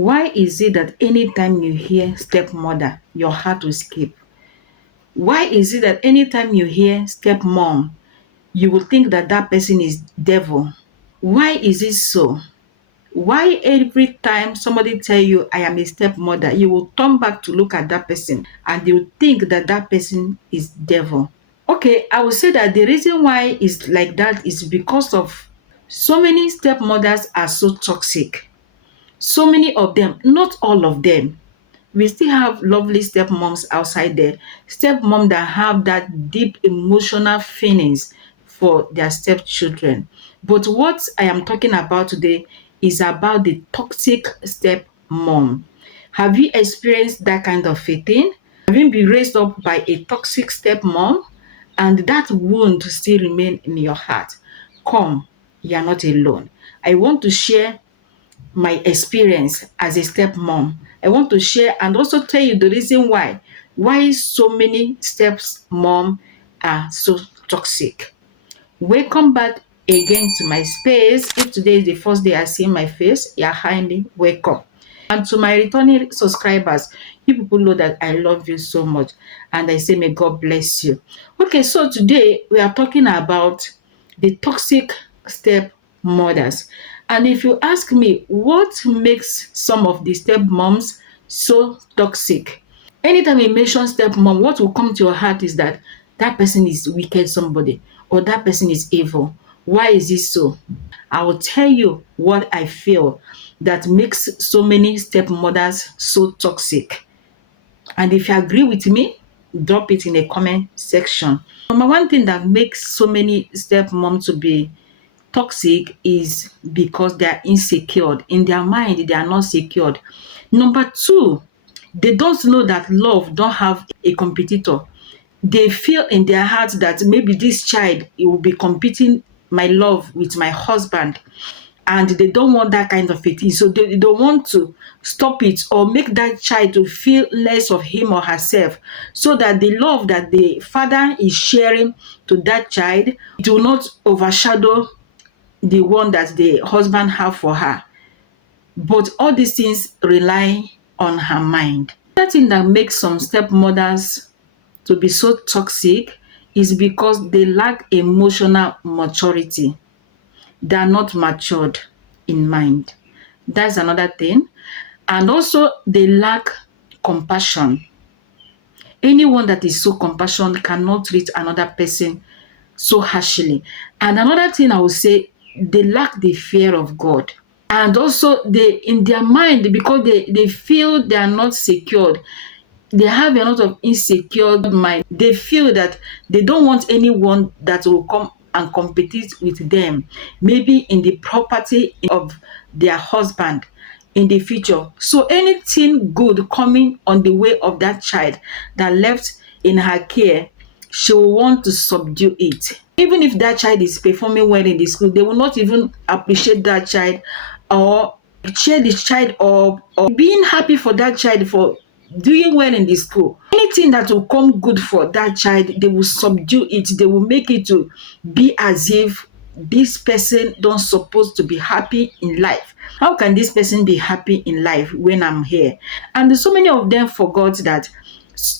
Why is it that anytime you hear stepmother, your heart will skip? Why is it that anytime you hear stepmom, you will think that that person is devil? Why is it so? Why every time somebody tell you I am a stepmother, you will turn back to look at that person and you think that that person is devil? Okay, I will say that the reason why it's like that is because of so many stepmothers are so toxic. So many of them, not all of them. We still have lovely stepmoms outside there. Stepmom that have that deep emotional feelings for their stepchildren. But what I am talking about today is about the toxic stepmom. Have you experienced that kind of a thing? Have you been raised up by a toxic stepmom and that wound still remain in your heart? Come, you are not alone. I want to share my experience as a stepmom. I want to share and also tell you the reason why so many stepmom are so toxic. Welcome back again to my space. If today is the first day I see my face, you're highly welcome. And to my returning subscribers, you people know that I love you so much and I say may God bless you. Okay, so today we are talking about the toxic step mothers. And if you ask me what makes some of the stepmoms so toxic, anytime you mention stepmom, what will come to your heart is that that person is wicked somebody or that person is evil. Why is it so? I will tell you what I feel that makes so many stepmothers so toxic. And if you agree with me, drop it in the comment section. Number one thing that makes so many stepmoms to be toxic is because they are insecure. In their mind, they are not secured. Number two, they don't know that love don't have a competitor. They feel in their hearts that maybe this child it will be competing my love with my husband and they don't want that kind of a thing. So they don't want to stop it or make that child to feel less of him or herself so that the love that the father is sharing to that child it will not overshadow the one that the husband have for her. But all these things rely on her mind. That thing that makes some stepmothers to be so toxic is because they lack emotional maturity. They are not matured in mind. That's another thing. And also, they lack compassion. Anyone that is so compassionate cannot treat another person so harshly. And another thing I would say, they lack the fear of God. And also, they in their mind, because they feel they are not secured, they have a lot of insecure mind. They feel that they don't want anyone that will come and compete with them, maybe in the property of their husband in the future. So anything good coming on the way of that child that left in her care, she will want to subdue it. Even if that child is performing well in the school, they will not even appreciate that child or cheer the child up or being happy for that child for doing well in the school. Anything that will come good for that child, they will subdue it. They will make it to be as if this person don't supposed to be happy in life. How can this person be happy in life when I'm here? And so many of them forgot that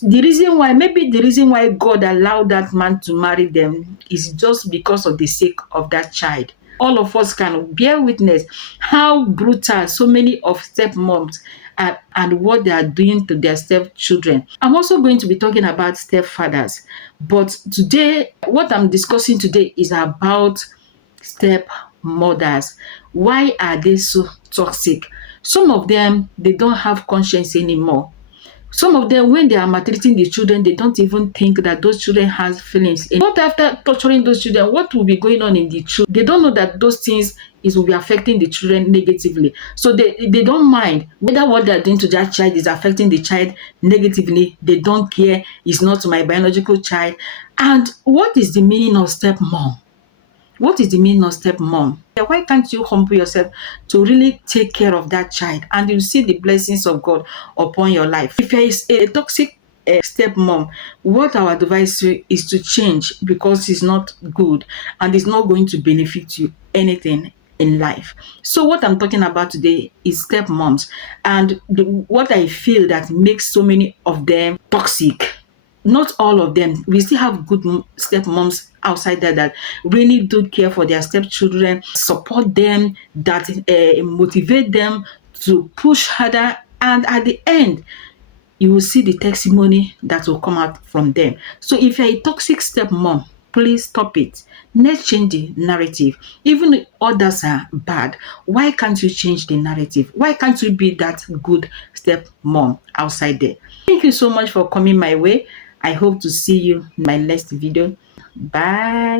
maybe the reason why God allowed that man to marry them is just because of the sake of that child. All of us can bear witness how brutal so many of stepmoms are and what they are doing to their stepchildren. I'm also going to be talking about stepfathers, but today, what I'm discussing today is about stepmothers. Why are they so toxic? Some of them, they don't have conscience anymore. Some of them, when they are maltreating the children, they don't even think that those children has feelings. What after torturing those children, what will be going on in the children? They don't know that those things will be affecting the children negatively. So they don't mind whether what they're doing to that child is affecting the child negatively. They don't care. It's not my biological child. And what is the meaning of stepmom? What is the meaning of stepmom? Why can't you humble yourself to really take care of that child and you see the blessings of God upon your life? If there is a toxic stepmom, what our advice is to change because it's not good and it's not going to benefit you anything in life. So what I'm talking about today is stepmoms, and what I feel that makes so many of them toxic. Not all of them. We still have good stepmoms outside there that really do care for their stepchildren, support them, that motivate them to push harder, and at the end, you will see the testimony that will come out from them. So if you're a toxic stepmom, please stop it. Let's change the narrative. Even if others are bad, why can't you change the narrative? Why can't you be that good stepmom outside there? Thank you so much for coming my way. I hope to see you in my next video. Bye.